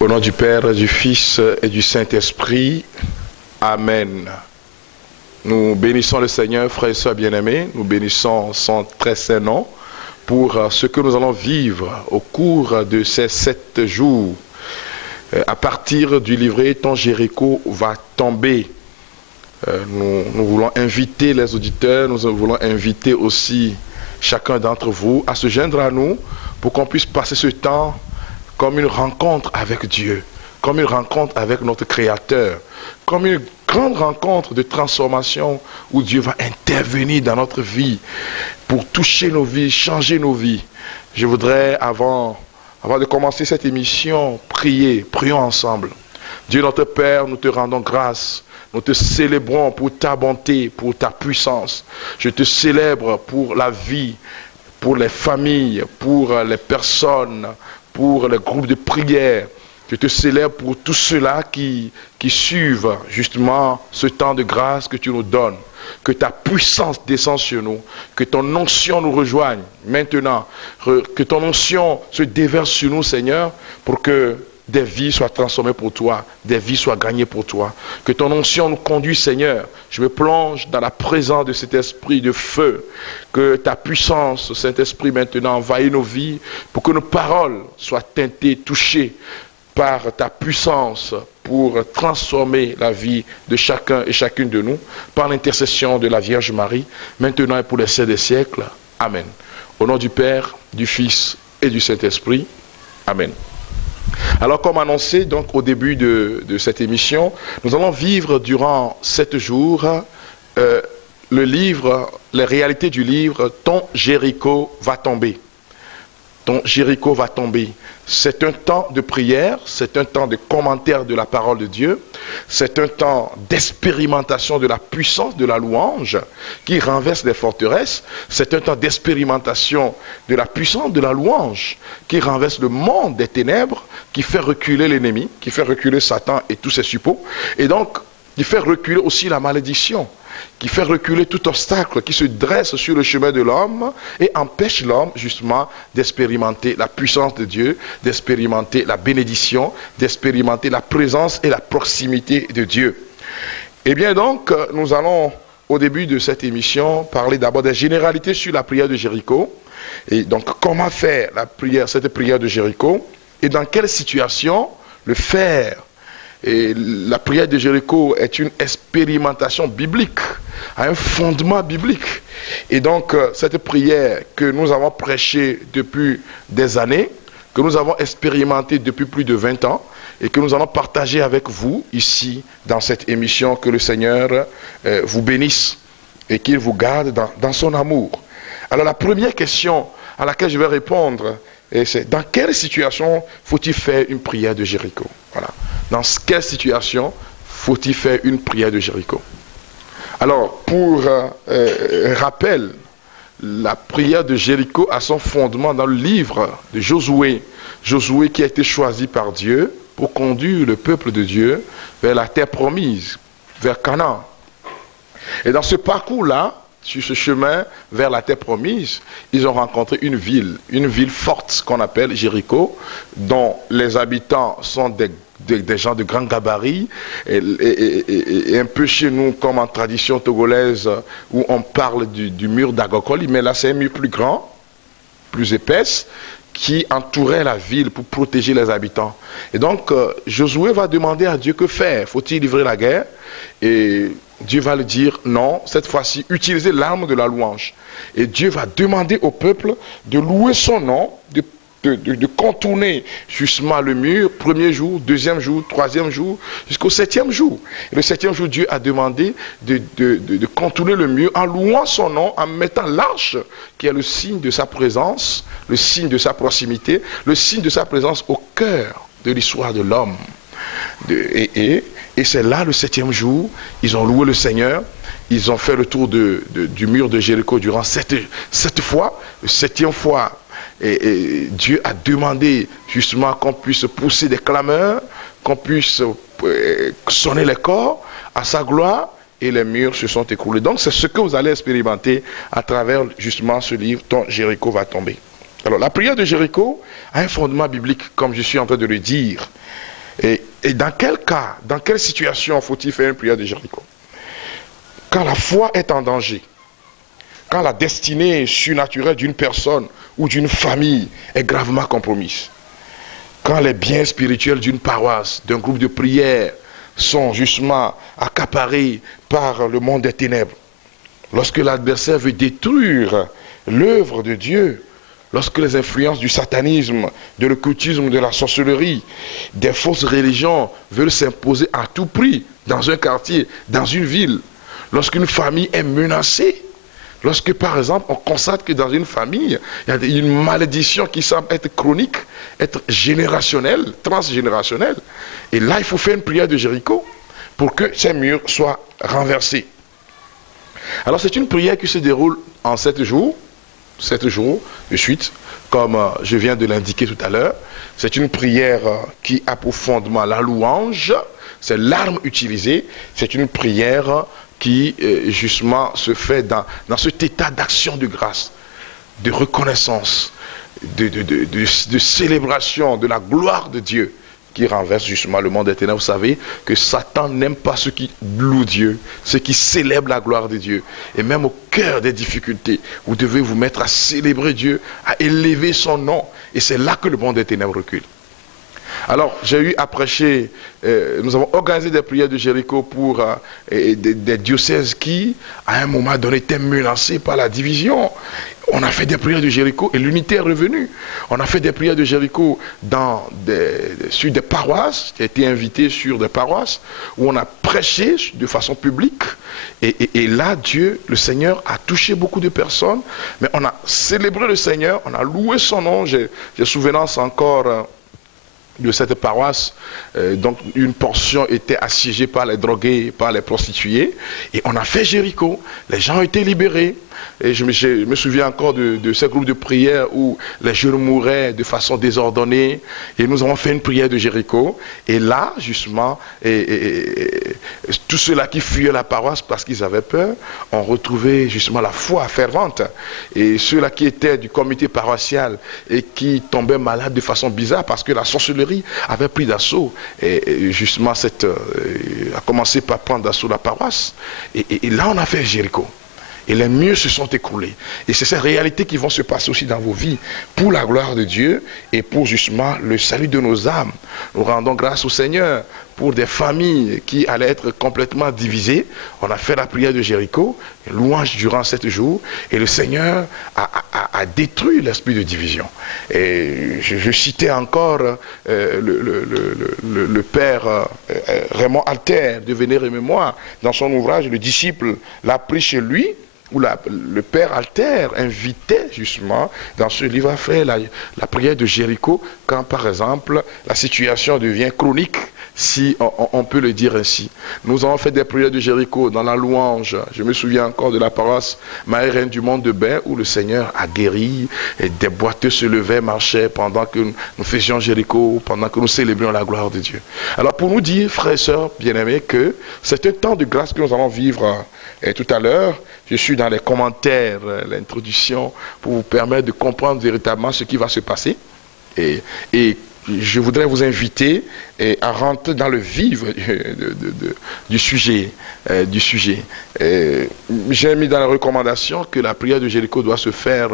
Au nom du Père, du Fils et du Saint-Esprit. Amen. Nous bénissons le Seigneur, frères et sœurs bien-aimés. Nous bénissons son très saint nom pour ce que nous allons vivre au cours de ces 7 jours. À partir du livret « Ton Jéricho va tomber ». Nous voulons inviter les auditeurs, nous voulons inviter aussi chacun d'entre vous à se joindre à nous pour qu'on puisse passer ce temps comme une rencontre avec Dieu, comme une rencontre avec notre Créateur, comme une grande rencontre de transformation où Dieu va intervenir dans notre vie pour toucher nos vies, changer nos vies. Je voudrais, avant de commencer cette émission, prions ensemble. Dieu notre Père, nous te rendons grâce. Nous te célébrons pour ta bonté, pour ta puissance. Je te célèbre pour la vie, pour les familles, pour les personnes, pour les groupes de prière. Je te célèbre pour tous ceux-là qui suivent justement ce temps de grâce que tu nous donnes. Que ta puissance descende sur nous, que ton onction nous rejoigne maintenant, que ton onction se déverse sur nous, Seigneur, pour que des vies soient transformées pour toi, des vies soient gagnées pour toi. Que ton onction nous conduise, Seigneur. Je me plonge dans la présence de cet esprit de feu. Que ta puissance, Saint-Esprit, maintenant envahisse nos vies pour que nos paroles soient teintées, touchées par ta puissance pour transformer la vie de chacun et chacune de nous par l'intercession de la Vierge Marie, maintenant et pour les siècles des siècles. Amen. Au nom du Père, du Fils et du Saint-Esprit. Amen. Alors, comme annoncé donc au début de cette émission, nous allons vivre durant 7 jours le livre, les réalités du livre « Ton Jéricho va tomber ». Ton Jéricho va tomber. C'est un temps de prière, c'est un temps de commentaire de la parole de Dieu, c'est un temps d'expérimentation de la puissance de la louange qui renverse les forteresses, c'est un temps d'expérimentation de la puissance de la louange qui renverse le monde des ténèbres, qui fait reculer l'ennemi, qui fait reculer Satan et tous ses suppôts, et donc qui fait reculer aussi la malédiction, qui fait reculer tout obstacle qui se dresse sur le chemin de l'homme et empêche l'homme justement d'expérimenter la puissance de Dieu, d'expérimenter la bénédiction, d'expérimenter la présence et la proximité de Dieu. Eh bien donc, nous allons au début de cette émission parler d'abord des généralités sur la prière de Jéricho. Et donc comment faire cette prière de Jéricho et dans quelle situation le faire. Et la prière de Jéricho est une expérimentation biblique, un fondement biblique. Et donc, cette prière que nous avons prêchée depuis des années, que nous avons expérimentée depuis plus de 20 ans, et que nous allons partager avec vous ici, dans cette émission, que le Seigneur vous bénisse et qu'il vous garde dans son amour. Alors, la première question à laquelle je vais répondre, c'est dans quelle situation faut-il faire une prière de Jéricho? Voilà. Dans quelle situation faut-il faire une prière de Jéricho? Alors, pour rappel, la prière de Jéricho a son fondement dans le livre de Josué. Josué qui a été choisi par Dieu pour conduire le peuple de Dieu vers la terre promise, vers Canaan. Et dans ce parcours-là, sur ce chemin vers la terre promise, ils ont rencontré une ville forte qu'on appelle Jéricho, dont les habitants sont des gens de grand gabarit, et un peu chez nous, comme en tradition togolaise, où on parle du mur d'Agokoli, mais là c'est un mur plus grand, plus épaisse, qui entourait la ville pour protéger les habitants. Et donc, Josué va demander à Dieu que faire. Faut-il livrer la guerre? Et Dieu va lui dire non, cette fois-ci, utilisez l'arme de la louange. Et Dieu va demander au peuple de louer son nom, de contourner justement le mur, premier jour, deuxième jour, troisième jour, jusqu'au 7e jour. Et le 7e jour, Dieu a demandé de contourner le mur en louant son nom, en mettant l'arche, qui est le signe de sa présence, le signe de sa proximité, le signe de sa présence au cœur de l'histoire de l'homme. Et c'est là, le 7e jour, ils ont loué le Seigneur, ils ont fait le tour du mur de Jéricho durant 7 fois, le 7e fois. Et Dieu a demandé justement qu'on puisse pousser des clameurs, qu'on puisse sonner les corps à sa gloire, et les murs se sont écroulés. Donc c'est ce que vous allez expérimenter à travers justement ce livre « Ton Jéricho va tomber ». Alors la prière de Jéricho a un fondement biblique, comme je suis en train de le dire. Et dans quel cas, dans quelle situation faut-il faire une prière de Jéricho? Quand la foi est en danger, quand la destinée surnaturelle d'une personne ou d'une famille est gravement compromise, quand les biens spirituels d'une paroisse, d'un groupe de prière sont justement accaparés par le monde des ténèbres, lorsque l'adversaire veut détruire l'œuvre de Dieu, lorsque les influences du satanisme, de l'occultisme, de la sorcellerie, des fausses religions veulent s'imposer à tout prix dans un quartier, dans une ville, lorsqu'une famille est menacée, lorsque par exemple on constate que dans une famille, il y a une malédiction qui semble être chronique, être générationnelle, transgénérationnelle, et là il faut faire une prière de Jéricho pour que ces murs soient renversés. Alors c'est une prière qui se déroule en 7 jours de suite, comme je viens de l'indiquer tout à l'heure. C'est une prière qui a pour fondement la louange, c'est l'arme utilisée, c'est une prière qui justement se fait dans cet état d'action de grâce, de reconnaissance, de célébration de la gloire de Dieu, qui renverse justement le monde des ténèbres. Vous savez que Satan n'aime pas ceux qui louent Dieu, ceux qui célèbrent la gloire de Dieu. Et même au cœur des difficultés, vous devez vous mettre à célébrer Dieu, à élever son nom. Et c'est là que le monde des ténèbres recule. Alors, j'ai eu à prêcher, nous avons organisé des prières de Jéricho pour des diocèses qui, à un moment donné, étaient menacés par la division. On a fait des prières de Jéricho et l'unité est revenue. On a fait des prières de Jéricho sur des paroisses, j'ai été invité sur des paroisses, où on a prêché de façon publique. Et là, Dieu, le Seigneur, a touché beaucoup de personnes. Mais on a célébré le Seigneur, on a loué son nom. J'ai souvenance encore de cette paroisse, donc une portion était assiégée par les drogués, par les prostituées, et on a fait Jéricho, les gens ont été libérés, et je me souviens encore de ces groupes de prière où les jeunes mouraient de façon désordonnée, et nous avons fait une prière de Jéricho, et là, justement, tous ceux-là qui fuyaient la paroisse parce qu'ils avaient peur, ont retrouvé justement la foi fervente, et ceux-là qui étaient du comité paroissial et qui tombaient malades de façon bizarre parce que la sorcellerie avait pris d'assaut, et justement a commencé par prendre d'assaut la paroisse, et là on a fait Jéricho. Et les murs se sont écroulés. Et c'est ces réalités qui vont se passer aussi dans vos vies, pour la gloire de Dieu et pour justement le salut de nos âmes. Nous rendons grâce au Seigneur pour des familles qui allaient être complètement divisées. On a fait la prière de Jéricho, louange durant 7 jours, et le Seigneur a détruit l'esprit de division. Et je citais encore le père Raymond Alter de Vénère-et-Mémoire, dans son ouvrage, le disciple l'a pris chez lui, où le père Alter invitait justement dans ce livre à faire la prière de Jéricho quand par exemple la situation devient chronique, si on peut le dire ainsi. Nous avons fait des prières de Jéricho dans la louange. Je me souviens encore de la paroisse Marie-Reine du Monde de Bain où le Seigneur a guéri, et des boiteux se levaient, marchaient pendant que nous faisions Jéricho, pendant que nous célébrions la gloire de Dieu. Alors pour nous dire, frères et sœurs bien-aimés, que c'est un temps de grâce que nous allons vivre. Et tout à l'heure, je suis dans les commentaires, l'introduction, pour vous permettre de comprendre véritablement ce qui va se passer. Et je voudrais vous inviter à rentrer dans le vif du sujet. J'ai mis dans la recommandation que la prière de Jéricho doit se faire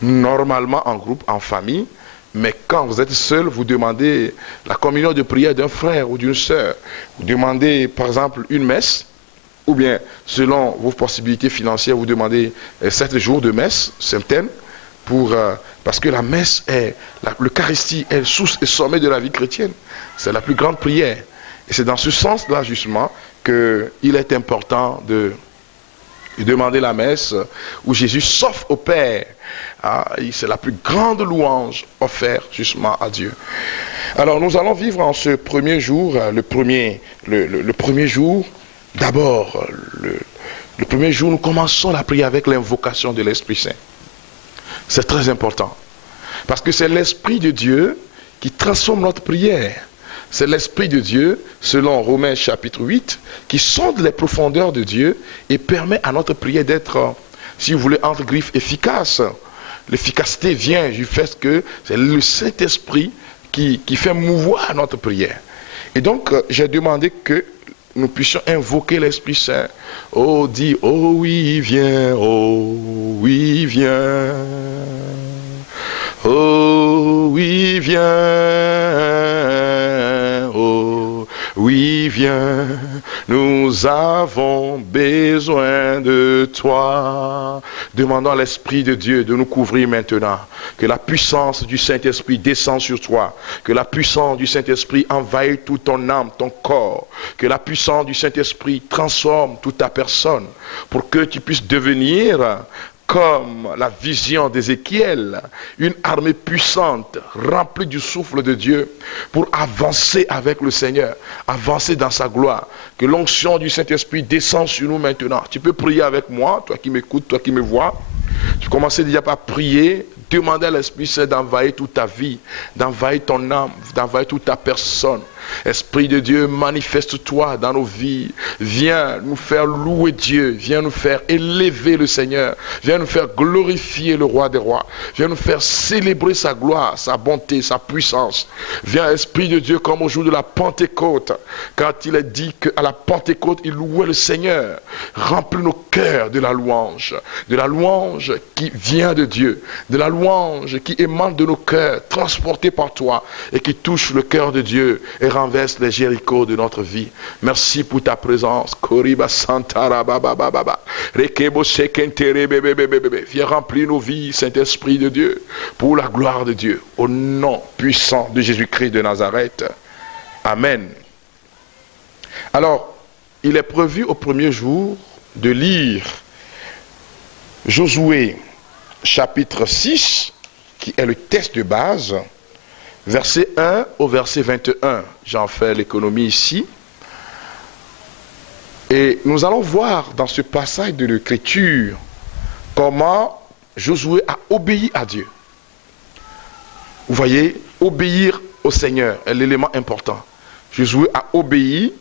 normalement en groupe, en famille. Mais quand vous êtes seul, vous demandez la communion de prière d'un frère ou d'une sœur. Vous demandez par exemple une messe. Ou bien, selon vos possibilités financières, vous demandez 7 jours de messe certaine, parce que la messe l'Eucharistie est le source et sommet de la vie chrétienne. C'est la plus grande prière. Et c'est dans ce sens-là, justement, qu'il est important de demander la messe où Jésus s'offre au Père. C'est la plus grande louange offerte, justement, à Dieu. Alors, nous allons vivre en ce premier jour, le premier jour. D'abord, le premier jour, nous commençons la prière avec l'invocation de l'Esprit Saint. C'est très important. Parce que c'est l'Esprit de Dieu qui transforme notre prière. C'est l'Esprit de Dieu, selon Romains chapitre 8, qui sonde les profondeurs de Dieu et permet à notre prière d'être, si vous voulez, entre griffes, efficace. L'efficacité vient du fait que c'est le Saint-Esprit qui fait mouvoir notre prière. Et donc, j'ai demandé que nous puissions invoquer l'Esprit Saint. Oh, dis, oh oui, viens, oh oui, viens. Oh oui, viens, oh oui, viens, nous avons besoin de toi. Demandons à l'Esprit de Dieu de nous couvrir maintenant. Que la puissance du Saint-Esprit descende sur toi. Que la puissance du Saint-Esprit envahisse toute ton âme, ton corps. Que la puissance du Saint-Esprit transforme toute ta personne. Pour que tu puisses devenir comme la vision d'Ézéchiel, une armée puissante, remplie du souffle de Dieu, pour avancer avec le Seigneur, avancer dans sa gloire. Que l'onction du Saint-Esprit descende sur nous maintenant. Tu peux prier avec moi, toi qui m'écoutes, toi qui me vois. Tu commences déjà par prier, demander à l'Esprit Saint d'envahir toute ta vie, d'envahir ton âme, d'envahir toute ta personne. Esprit de Dieu, manifeste-toi dans nos vies. Viens nous faire louer Dieu. Viens nous faire élever le Seigneur. Viens nous faire glorifier le Roi des Rois. Viens nous faire célébrer sa gloire, sa bonté, sa puissance. Viens, Esprit de Dieu, comme au jour de la Pentecôte, quand il est dit qu'à la Pentecôte, il louait le Seigneur. Remplis nos cœurs de la louange qui vient de Dieu, de la louange qui émane de nos cœurs, transportée par toi et qui touche le cœur de Dieu et renverse les Jérichos de notre vie. Merci pour ta présence. Viens remplir nos vies, Saint-Esprit de Dieu, pour la gloire de Dieu, au nom puissant de Jésus-Christ de Nazareth. Amen. Alors, il est prévu au premier jour de lire Josué chapitre 6, qui est le texte de base, verset 1 au verset 21. J'en fais l'économie ici. Et nous allons voir dans ce passage de l'Écriture comment Josué a obéi à Dieu. Vous voyez, obéir au Seigneur est l'élément important. Josué a obéi.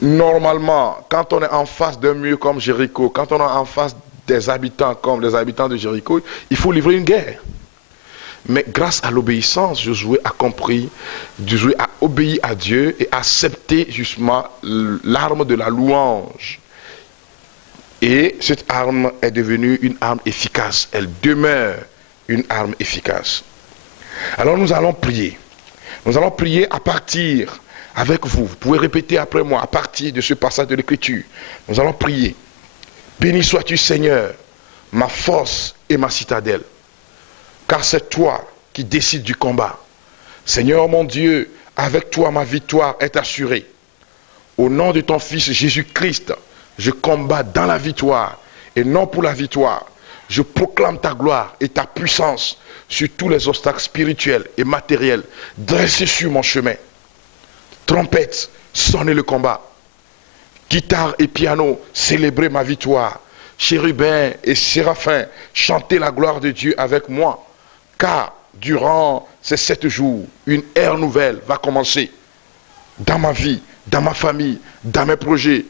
Normalement, quand on est en face d'un mur comme Jéricho, quand on est en face des habitants comme les habitants de Jéricho, il faut livrer une guerre. Mais grâce à l'obéissance, Josué a compris, Josué a obéi à Dieu et accepté justement l'arme de la louange. Et cette arme est devenue une arme efficace. Elle demeure une arme efficace. Alors nous allons prier. Nous allons prier à partir, avec vous. Vous pouvez répéter après moi, à partir de ce passage de l'Écriture. Nous allons prier. Béni sois-tu Seigneur, ma force et ma citadelle. Car c'est toi qui décides du combat. Seigneur mon Dieu, avec toi ma victoire est assurée. Au nom de ton Fils Jésus-Christ, je combats dans la victoire et non pour la victoire. Je proclame ta gloire et ta puissance sur tous les obstacles spirituels et matériels dressés sur mon chemin. Trompette, sonnez le combat. Guitare et piano, célébrez ma victoire. Chérubins et séraphins, chantez la gloire de Dieu avec moi. Car durant ces 7 jours, une ère nouvelle va commencer. Dans ma vie, dans ma famille, dans mes projets.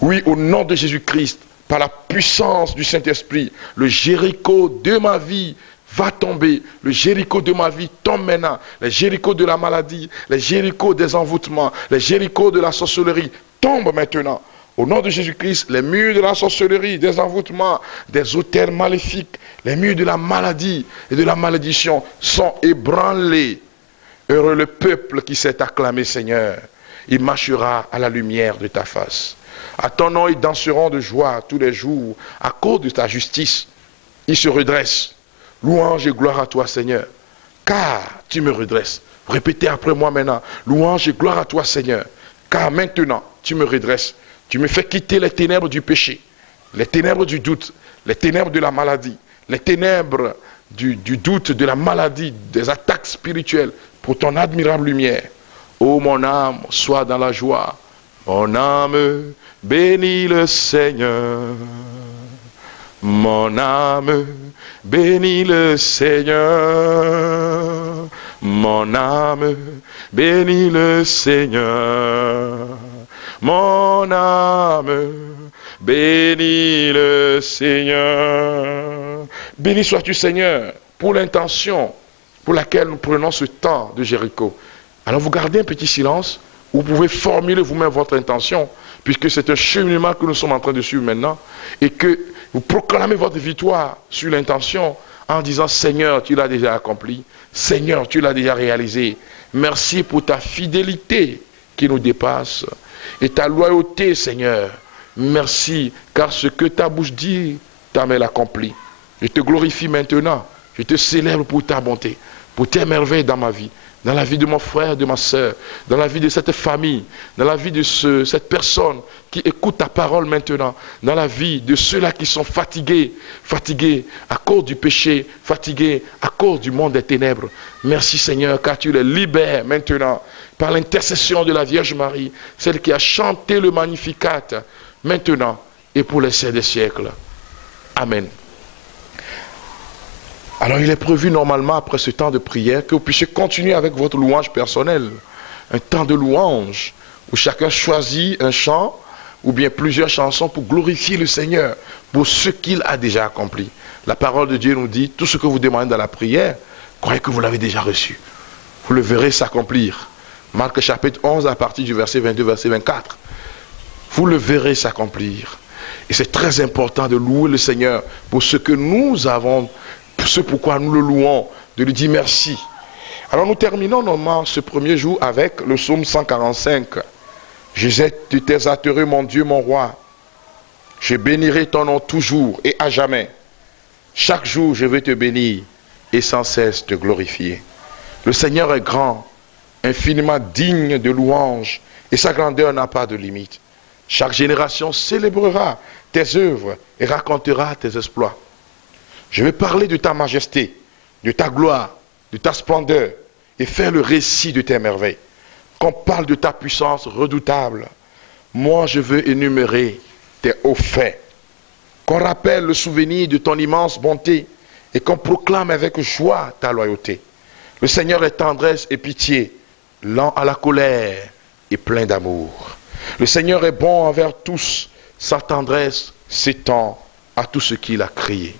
Oui, au nom de Jésus-Christ, par la puissance du Saint-Esprit, le Jéricho de ma vie va tomber. Le Jéricho de ma vie tombe maintenant. Les Jérichos de la maladie, les Jérichos des envoûtements, les Jérichos de la sorcellerie tombent maintenant. Au nom de Jésus-Christ, les murs de la sorcellerie, des envoûtements, des autels maléfiques, les murs de la maladie et de la malédiction sont ébranlés. Heureux le peuple qui s'est acclamé, Seigneur. Il marchera à la lumière de ta face. À ton nom, ils danseront de joie tous les jours à cause de ta justice. Ils se redressent. Louange et gloire à toi, Seigneur, car tu me redresses. Répétez après moi maintenant. Louange et gloire à toi, Seigneur, car maintenant tu me redresses. Tu me fais quitter les ténèbres du péché, les ténèbres du doute, les ténèbres de la maladie, les ténèbres du doute, de la maladie, des attaques spirituelles, pour ton admirable lumière. Ô mon âme, sois dans la joie. Mon âme, bénis le Seigneur. Mon âme, bénis le Seigneur. Mon âme, bénis le Seigneur. Mon âme, bénis le Seigneur. Béni sois-tu, Seigneur, pour l'intention pour laquelle nous prenons ce temps de Jéricho. Alors vous gardez un petit silence, vous pouvez formuler vous-même votre intention, puisque c'est un cheminement que nous sommes en train de suivre maintenant, et que vous proclamez votre victoire sur l'intention en disant, Seigneur, tu l'as déjà accompli, Seigneur, tu l'as déjà réalisé, merci pour ta fidélité qui nous dépasse, et ta loyauté, Seigneur, merci, car ce que ta bouche dit, ta main l'accomplit. Je te glorifie maintenant, je te célèbre pour ta bonté, pour tes merveilles dans ma vie, dans la vie de mon frère, de ma soeur, dans la vie de cette famille, dans la vie de cette personne qui écoute ta parole maintenant, dans la vie de ceux-là qui sont fatigués, fatigués à cause du péché, fatigués à cause du monde des ténèbres. Merci Seigneur, car tu les libères maintenant par l'intercession de la Vierge Marie, celle qui a chanté le Magnificat, maintenant et pour les siècles des siècles. Amen. Alors il est prévu normalement après ce temps de prière que vous puissiez continuer avec votre louange personnelle. Un temps de louange où chacun choisit un chant ou bien plusieurs chansons pour glorifier le Seigneur pour ce qu'il a déjà accompli. La parole de Dieu nous dit, tout ce que vous demandez dans la prière, croyez que vous l'avez déjà reçu. Vous le verrez s'accomplir. Marc chapitre 11 à partir du verset 22, verset 24. Vous le verrez s'accomplir. Et c'est très important de louer le Seigneur pour ce que nous avons, pour ce pourquoi nous le louons, de lui dire merci. Alors nous terminons normalement ce premier jour avec le psaume 145. Je t'exalterai mon Dieu, mon roi. Je bénirai ton nom toujours et à jamais. Chaque jour je vais te bénir et sans cesse te glorifier. Le Seigneur est grand, infiniment digne de louange et sa grandeur n'a pas de limite. Chaque génération célébrera tes œuvres et racontera tes exploits. Je vais parler de ta majesté, de ta gloire, de ta splendeur et faire le récit de tes merveilles. Qu'on parle de ta puissance redoutable. Moi, je veux énumérer tes hauts faits. Qu'on rappelle le souvenir de ton immense bonté et qu'on proclame avec joie ta loyauté. Le Seigneur est tendresse et pitié, lent à la colère et plein d'amour. Le Seigneur est bon envers tous, sa tendresse s'étend à tout ce qu'il a créé.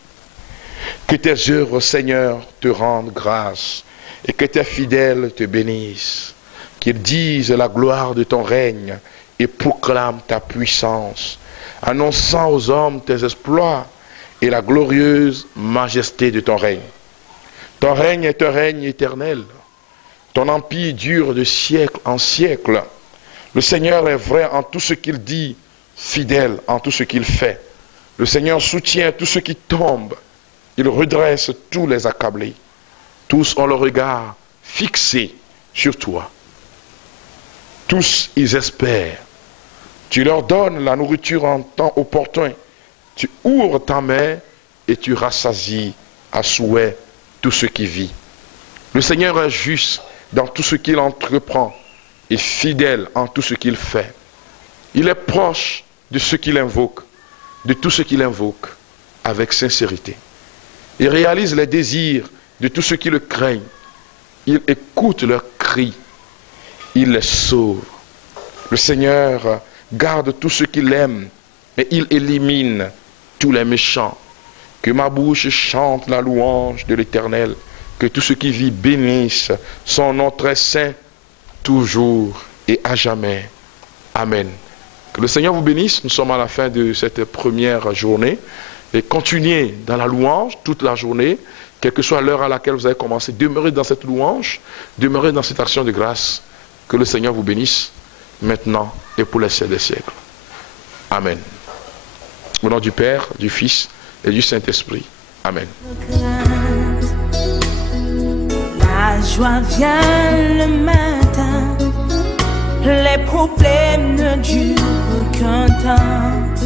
Que tes œuvres, Seigneur, te rendent grâce et que tes fidèles te bénissent. Qu'ils disent la gloire de ton règne et proclament ta puissance, annonçant aux hommes tes exploits et la glorieuse majesté de ton règne. Ton règne est un règne éternel. Ton empire dure de siècle en siècle. Le Seigneur est vrai en tout ce qu'il dit, fidèle en tout ce qu'il fait. Le Seigneur soutient tous ceux qui tombent. Il redresse tous les accablés. Tous ont le regard fixé sur toi. Tous ils espèrent. Tu leur donnes la nourriture en temps opportun. Tu ouvres ta main et tu rassasies à souhait tout ce qui vit. Le Seigneur est juste dans tout ce qu'il entreprend et fidèle en tout ce qu'il fait. Il est proche de ceux qu'il invoque, de tout ce qu'il invoque avec sincérité. Il réalise les désirs de tous ceux qui le craignent. Il écoute leurs cris. Il les sauve. Le Seigneur garde tous ceux qu'il aime et il élimine tous les méchants. Que ma bouche chante la louange de l'Éternel. Que tout ce qui vit bénisse son nom très saint, toujours et à jamais. Amen. Que le Seigneur vous bénisse. Nous sommes à la fin de cette première journée. Et continuez dans la louange toute la journée, quelle que soit l'heure à laquelle vous avez commencé. Demeurez dans cette louange, demeurez dans cette action de grâce. Que le Seigneur vous bénisse maintenant et pour les siècles des siècles. Amen. Au nom du Père, du Fils et du Saint-Esprit. Amen. La joie vient le matin, les problèmes ne durent qu'un temps,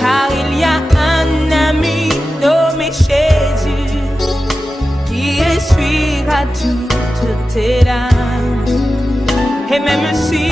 car il y a un ami nommé Jésus qui essuiera toutes tes larmes. Et même si